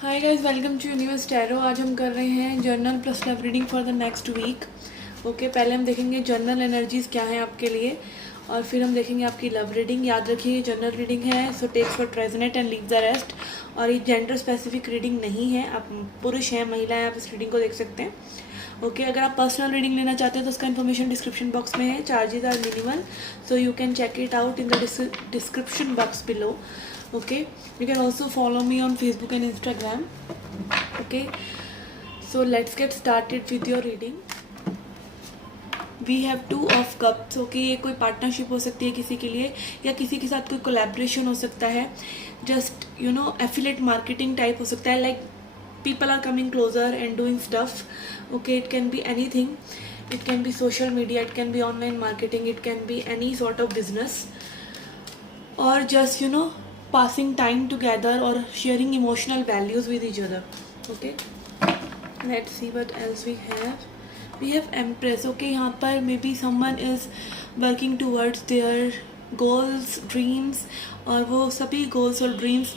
Hi guys, welcome to Universe Tarot. आज हम कर रहे हैं general plus love reading for the next week. Okay, पहले हम देखेंगे जर्नल एनर्जीज क्या है आपके लिए, और फिर हम देखेंगे आपकी लव रीडिंग। याद रखिए जर्नल रीडिंग है, so takes for resonate and leave the rest. और ये जेंडर स्पेसिफिक रीडिंग नहीं है, आप पुरुष हैं महिला हैं, आप इस रीडिंग को देख सकते हैं। ओके, अगर आप पर्सनल रीडिंग लेना चाहते हैं तो उसका इन्फॉर्मेशन डिस्क्रिप्शन बॉक्स में है। Charges are minimal, so you can check it out in the description box below. Okay, you can also follow me on Facebook and Instagram. Okay, so let's get started with your reading. We have two of cups. Okay, ये कोई partnership हो सकती है किसी के लिए, या किसी के साथ कोई कोलैबोरेशन हो सकता है। जस्ट एफिलिएट मार्केटिंग टाइप हो सकता है, like people are coming closer and doing stuff. Okay, it can be anything. It can be social media, it can be online marketing, it can be any sort of business, or just passing time together or sharing emotional values with each other. Okay, let's see what else we have. We have Empress. Okay, यहाँ पर maybe someone is working towards their goals, dreams, और वो सभी goals और dreams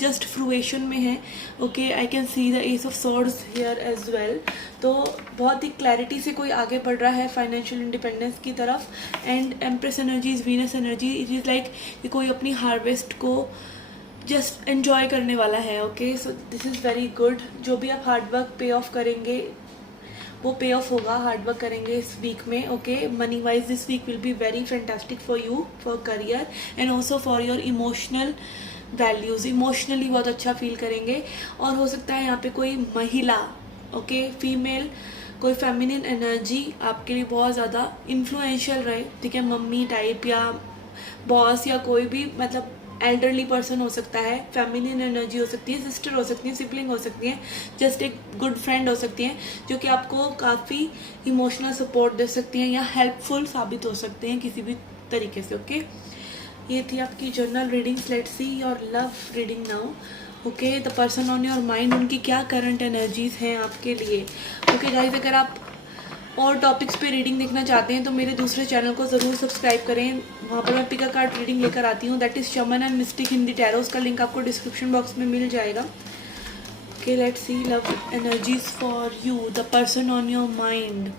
just fruition में है. Okay, I can see the Ace of Swords here as well. तो बहुत ही क्लैरिटी से कोई आगे बढ़ रहा है फाइनेंशियल इंडिपेंडेंस की तरफ. And empress energy is Venus energy. It is like कि कोई अपनी हार्वेस्ट को जस्ट एन्जॉय करने वाला है. Okay, so this is very good. जो भी आप हार्डवर्क पे ऑफ करेंगे वो पे ऑफ होगा. हार्डवर्क करेंगे इस वीक में. Okay, money wise this week will be very fantastic for you, for career and also for your emotional values. Emotionally बहुत अच्छा फील करेंगे. और हो सकता है यहाँ पे कोई महिला, ओके, फीमेल, कोई फेमिनिन एनर्जी आपके लिए बहुत ज़्यादा इन्फ्लुएंशियल रहे. ठीक है, मम्मी टाइप या बॉस या कोई भी मतलब एल्डरली पर्सन हो सकता है. फेमिनिन एनर्जी हो सकती है, सिस्टर हो सकती है, सिबलिंग हो सकती है, जस्ट एक गुड फ्रेंड हो सकती है जो कि आपको काफ़ी इमोशनल सपोर्ट दे सकती हैं या हेल्पफुल साबित हो सकते हैं किसी भी तरीके से. ओके, ये थी आपकी journal readings. Let's see your love reading now. Okay, the person on your mind, उनकी क्या करंट एनर्जीज हैं आपके लिए. ओके गाइज, अगर आप और टॉपिक्स पे रीडिंग देखना चाहते हैं तो मेरे दूसरे चैनल को ज़रूर सब्सक्राइब करें. वहाँ पर मैं पिका कार्ड रीडिंग लेकर आती हूँ, that is shaman and mystic Hindi tarot. उसका लिंक आपको डिस्क्रिप्शन बॉक्स में मिल जाएगा. Okay, let's see love energies for you, the person on your mind.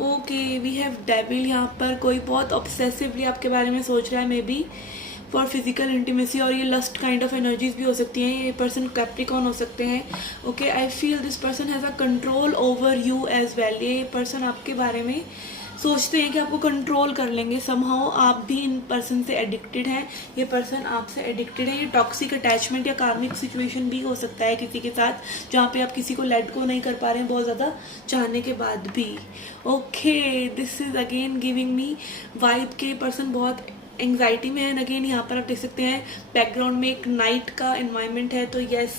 Okay, we have devil. यहाँ पर कोई बहुत ऑब्सेसिवली आपके बारे में सोच रहा है, may be for physical intimacy, और ये लस्ट काइंड ऑफ एनर्जीज भी हो सकती हैं. ये पर्सन कैप्रिकॉर्न हो सकते हैं. Okay, I feel this person has a control over you as well. ये पर्सन आपके बारे में सोचते हैं कि आपको कंट्रोल कर लेंगे. समहाउ आप भी इन पर्सन से एडिक्टेड हैं, ये पर्सन आपसे एडिक्टेड है. ये टॉक्सिक अटैचमेंट या कार्मिक सिचुएशन भी हो सकता है किसी के साथ, जहाँ पे आप किसी को लेट गो नहीं कर पा रहे हैं बहुत ज़्यादा चाहने के बाद भी. Okay, this is again giving me vibe के पर्सन बहुत एंग्जाइटी में है. अगेन यहाँ पर आप देख सकते हैं बैकग्राउंड में एक नाइट का एनवायरनमेंट है, तो यस,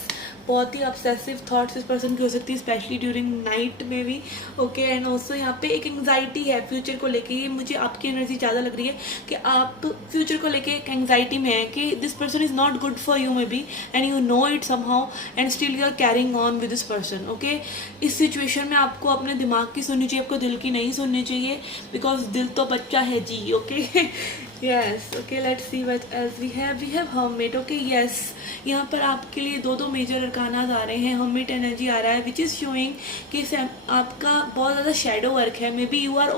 बहुत ही ऑब्सेसिव थॉट्स इस पर्सन की हो सकती है, स्पेशली ड्यूरिंग नाइट में भी. ओके, एंड ऑल्सो यहाँ पे एक एंग्जाइटी है फ्यूचर को लेके. ये मुझे आपकी एनर्जी ज़्यादा लग रही है कि आप फ्यूचर को लेके एक एंग्जाइटी में है कि this person is not good for you maybe, and you know it somehow, and still you are carrying on with this person. Okay, इस सिचुएशन में आपको अपने दिमाग की सुननी चाहिए, आपको दिल की नहीं सुननी चाहिए, बिकॉज दिल तो बच्चा है जी. Okay, yes. Okay, let's see what else we have. We have Hermit. Okay, yes. यहाँ पर आपके लिए दो मेजर अरकानाज आ रहे हैं. Hermit एनर्जी आ रहा है विच इज़ शोइंग कि आपका बहुत ज़्यादा शेडो वर्क है. Maybe you are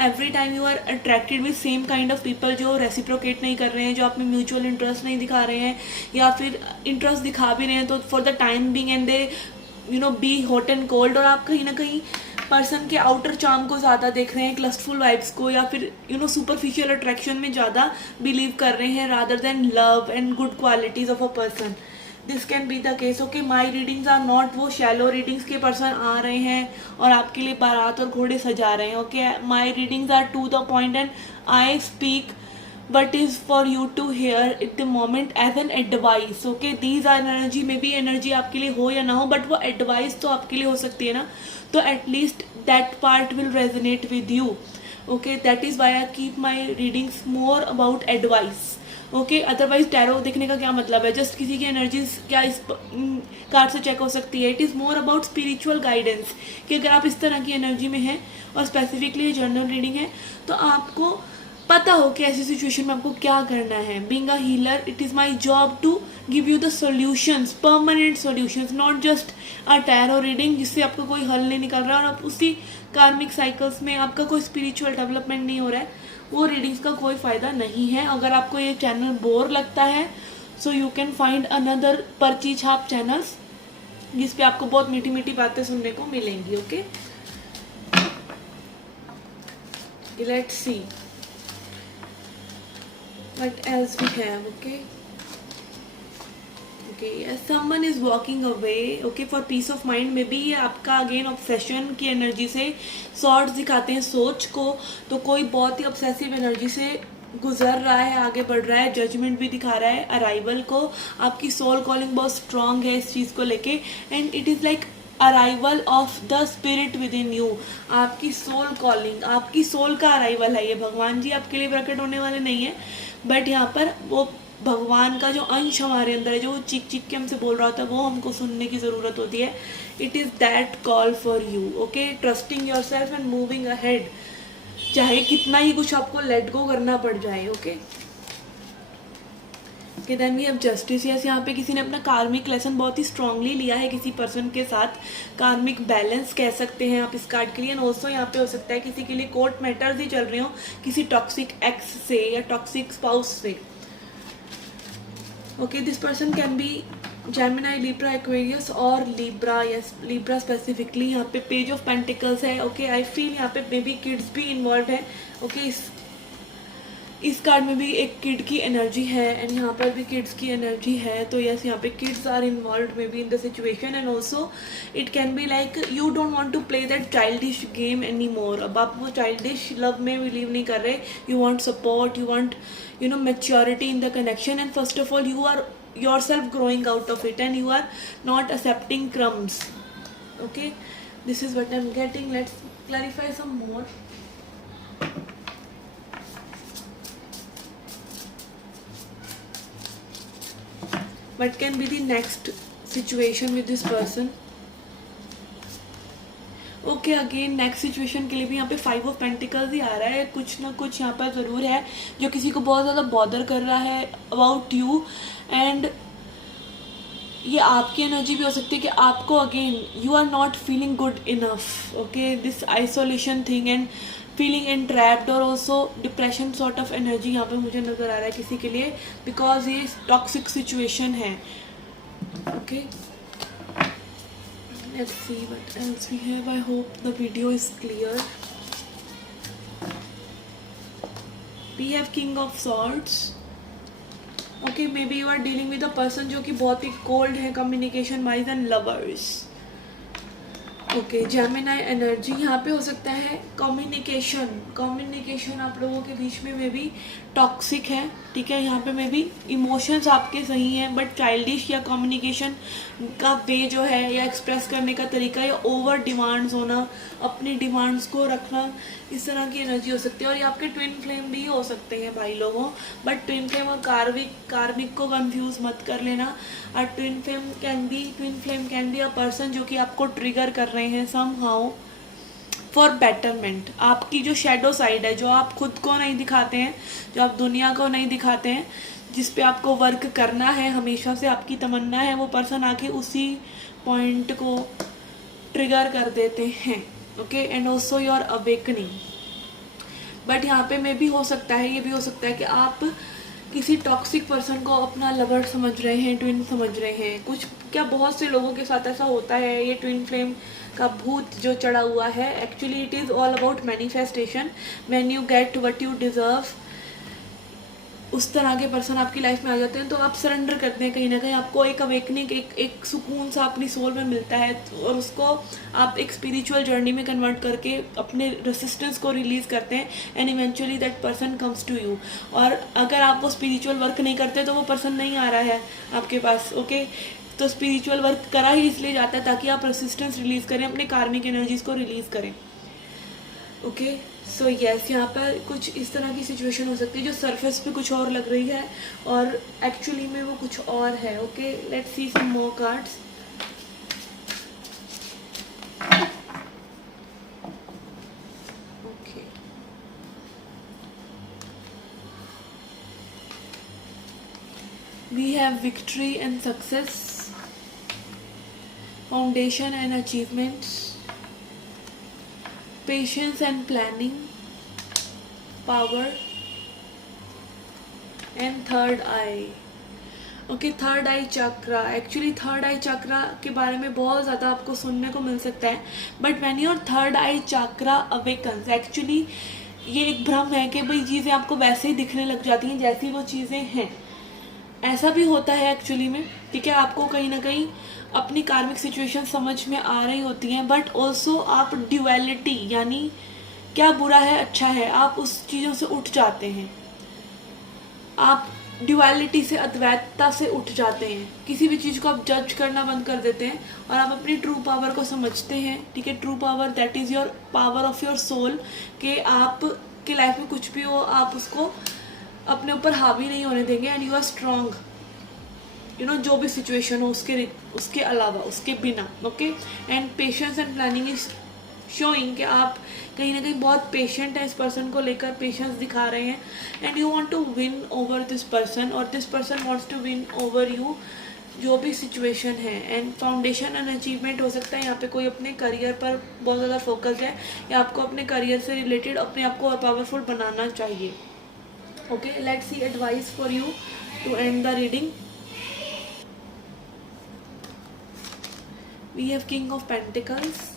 every time you are attracted with same kind of people जो रेसिप्रोकेट नहीं कर रहे हैं, जो आप में म्यूचुअल इंटरेस्ट नहीं दिखा रहे हैं, या फिर इंटरेस्ट दिखा भी रहे हैं तो for the time being and they be hot and cold. और आप कहीं ना कहीं पर्सन के आउटर चार्म को ज़्यादा देख रहे हैं, लस्टफुल वाइब्स को, या फिर सुपरफिशियल अट्रैक्शन में ज़्यादा बिलीव कर रहे हैं rather than love and good qualities of a person. This can be the case. Okay, my readings are not वो शैलो रीडिंग्स के पर्सन आ रहे हैं और आपके लिए बारात और घोड़े सजा रहे हैं. Okay, my readings are to the point and I speak but is for you to hear at the moment as an advice. Okay, these are energy, may be energy आपके लिए हो या ना हो, बट वो एडवाइस तो आपके लिए हो सकती है ना, तो at least that part will resonate with you. Okay, that is why I keep my readings more about advice. Okay, otherwise tarot देखने का क्या मतलब है, जस्ट किसी की एनर्जीज क्या इस कार्ड से चेक हो सकती है. It is more about spiritual guidance, कि अगर आप इस तरह की एनर्जी में हैं और स्पेसिफिकली जर्नल रीडिंग है तो आपको पता हो कि ऐसी सिचुएशन में आपको क्या करना है. Being a healer, it is my job to give you the solutions, permanent solutions, not just a tarot reading जिससे आपको कोई हल नहीं निकल रहा और आप उसी कार्मिक साइकिल्स में आपका कोई स्पिरिचुअल डेवलपमेंट नहीं हो रहा है, वो रीडिंग्स का कोई फ़ायदा नहीं है। अगर आपको ये चैनल बोर लगता है सो यू कैन फाइंड अनदर पर्ची छाप चैनल्स जिस पे आपको बहुत मीठी मीठी बातें सुनने को मिलेंगी। Okay, let's see what else we have. Okay, someone is walking away, okay, for peace of mind। Maybe ये आपका अगेन ऑब्सेशन की एनर्जी से सॉर्ट्स दिखाते हैं सोच को, तो कोई बहुत ही ऑब्सेसिव एनर्जी से गुजर रहा है, आगे बढ़ रहा है, जजमेंट भी दिखा रहा है अराइवल को। आपकी सोल कॉलिंग बहुत स्ट्रांग है इस चीज़ को लेके, and it is like arrival of the spirit with in you. आपकी सोल कॉलिंग, आपकी सोल का अराइवल है ये। भगवान जी आपके लिए प्रकट होने वाले नहीं है, बट यहाँ पर वो भगवान का जो अंश हमारे अंदर है, जो चीख चीख के हमसे बोल रहा होता है, वो हमको सुनने की ज़रूरत होती है। It is that call for you. Okay, trusting your self and moving ahead, चाहे कितना ही कुछ आपको लेट गो करना पड़ जाए। Okay, then we have justice. Yes, यहाँ पे किसी ने अपना कार्मिक लेसन बहुत ही स्ट्रांगली लिया है किसी पर्सन के साथ, कार्मिक बैलेंस कह सकते हैं आप इस कार्ड के लिए। एंड ऑल्सो यहाँ पे हो सकता है किसी के लिए कोर्ट मैटर्स ही चल रहे हो किसी टॉक्सिक एक्स से या टॉक्सिक स्पाउस से। Okay, this person can be Gemini, Libra, Aquarius और Libra। Yes, Libra specifically. यहाँ पे पेज ऑफ पेंटिकल्स है। ओके, आई फील यहाँ पे मे बी किड्स भी इन्वॉल्व है। ओके, इस कार्ड में भी एक किड की एनर्जी है एंड यहाँ पर भी किड्स की एनर्जी है। तो यस, यहाँ पे kids are involve maybe in the situation, and also it can be like you don't want to play that childish game any more. अब आप वो चाइल्डिश लव में बिलीव नहीं कर रहे, you want support, you want maturity in the connection, and first of all you are yourself growing out of it and you are not accepting crumbs. Okay, this is what I'm getting. Let's clarify some more. What can be the next situation with this person? Okay, again next situation के लिए भी यहाँ पे 5 of pentacles ही आ रहा है। कुछ ना कुछ यहाँ पर ज़रूर है जो किसी को बहुत ज़्यादा बॉदर कर रहा है अबाउट यू, एंड ये आपकी एनर्जी भी हो सकती है कि आपको again you are not feeling good enough. Okay, this isolation thing and feeling entrapped और also depression sort of energy यहाँ पे मुझे नज़र आ रहा है किसी के लिए, बिकॉज ये टॉक्सिक सिचुएशन है। Okay, let's see what else we have. I hope the video is clear. We have King of Swords. Okay, maybe you are dealing with a person जो कि बहुत ही cold है communication wise and lovers. Okay, Gemini energy यहाँ पे हो सकता है communication आप लोगों के बीच में मे बी टॉक्सिक है। ठीक है, यहाँ पे मे बी इमोशंस आपके सही हैं बट चाइल्डिश या कम्युनिकेशन का वे जो है या एक्सप्रेस करने का तरीका या ओवर डिमांड्स होना, अपनी डिमांड्स को रखना, इस तरह की एनर्जी हो सकती है। और ये आपके ट्विन फ्लेम भी हो सकते हैं भाई लोगों, बट ट्विन फ्लेम और कार्मिक को कंफ्यूज मत कर लेना। और twin flame can be a person जो कि आपको ट्रिगर कर रहे हैं समहाउ फॉर बेटरमेंट। आपकी जो शेडो साइड है, जो आप खुद को नहीं दिखाते हैं, जो आप दुनिया को नहीं दिखाते हैं, जिस पे आपको वर्क करना है, हमेशा से आपकी तमन्ना है, वो पर्सन आके उसी पॉइंट को ट्रिगर कर देते हैं। Okay, and also your awakening. But यहाँ पे मे भी हो सकता है, ये भी हो सकता है कि आप किसी टॉक्सिक पर्सन को अपना लवर समझ रहे हैं, ट्विन समझ रहे हैं। कुछ क्या बहुत से लोगों के साथ ऐसा होता है। ये ट्विन फ्लेम का भूत जो चढ़ा हुआ है, actually it is all about manifestation. When you get what you deserve, उस तरह के पर्सन आपकी लाइफ में आ जाते हैं तो आप सरेंडर करते हैं। कहीं ना कहीं आपको एक अवेकनिंग, एक सुकून सा अपनी सोल में मिलता है और उसको आप एक स्पिरिचुअल जर्नी में कन्वर्ट करके अपने रेसिस्टेंस को रिलीज़ करते हैं and eventually that person comes to you. और अगर आप वो स्पिरिचुअल वर्क नहीं करते तो वो पर्सन नहीं आ रहा है आपके पास। ओके, तो स्पिरिचुअल वर्क करा ही इसलिए जाता है ताकि आप रेसिस्टेंस रिलीज़ करें, अपने कार्मिक एनर्जीज़ को रिलीज़ करें। ओके, सो यस, यहाँ पर कुछ इस तरह की सिचुएशन हो सकती है जो सरफेस पे कुछ और लग रही है और एक्चुअली में वो कुछ और है। Okay, let's see some more cards. Okay, we have have victory and success, foundation and achievements, patience and planning, power and third eye. Okay, third eye chakra. Actually third eye chakra के बारे में बहुत ज़्यादा आपको सुनने को मिल सकता है, but when your third eye chakra awakens, actually ये एक भ्रम है कि भाई चीज़ें आपको वैसे ही दिखने लग जाती हैं जैसी वो चीज़ें हैं. ऐसा भी होता है एक्चुअली में, ठीक है. आपको कहीं ना कहीं अपनी कार्मिक सिचुएशन समझ में आ रही होती हैं, बट ऑल्सो आप ड्यूअलिटी यानी क्या बुरा है अच्छा है, आप उस चीज़ों से उठ जाते हैं. आप ड्यूअलिटी से, अद्वैतता से उठ जाते हैं. किसी भी चीज़ को आप जज करना बंद कर देते हैं और आप अपनी ट्रू पावर को समझते हैं, ठीक है. True power that is your power of your soul, कि आप की लाइफ में कुछ भी हो आप उसको अपने ऊपर हावी नहीं होने देंगे. And you are strong, you know, जो भी सिचुएशन हो उसके अलावा, उसके बिना. Okay. And patience and planning is showing कि आप कहीं ना कहीं बहुत पेशेंट है इस पर्सन को लेकर, पेशेंस दिखा रहे हैं. And you want to win over this person और this person wants to win over you, जो भी सिचुएशन है. एंड फाउंडेशन एंड अचीवमेंट हो सकता है यहाँ पे कोई अपने करियर पर बहुत ज़्यादा फोकस है या आपको अपने करियर से रिलेटेड अपने आप को और पावरफुल बनाना चाहिए. Okay, let's see advice for you to end the reading. We have king of pentacles,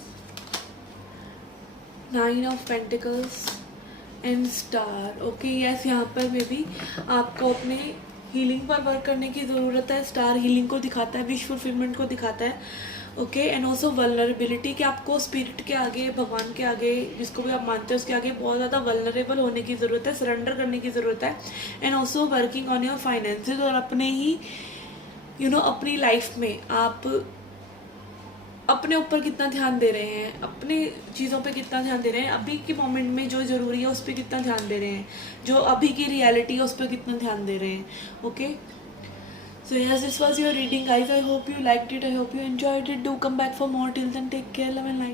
nine of pentacles and star. Okay, yes, यहाँ पर मे भी आपको अपने हीलिंग पर वर्क करने की ज़रूरत है. स्टार हीलिंग को दिखाता है, विश फुलफिलमेंट को दिखाता है. ओके. एंड ऑल्सो वल्नरेबिलिटी, कि आपको स्पिरिट के आगे, भगवान के आगे, जिसको भी आप मानते हैं उसके आगे बहुत ज़्यादा वल्नरेबल होने की ज़रूरत है, सरेंडर करने की ज़रूरत है. And also working on your finances, और अपने ही अपनी लाइफ में आप अपने ऊपर कितना ध्यान दे रहे हैं, अपनी चीज़ों पे कितना ध्यान दे रहे हैं, अभी के मोमेंट में जो ज़रूरी है उस पर कितना ध्यान दे रहे हैं, जो अभी की रियलिटी है उस पर कितना ध्यान दे रहे हैं. Okay. So yes, this was your reading guys. I hope you liked it, I hope you enjoyed it. Do come back for more. Till then take care, love and light.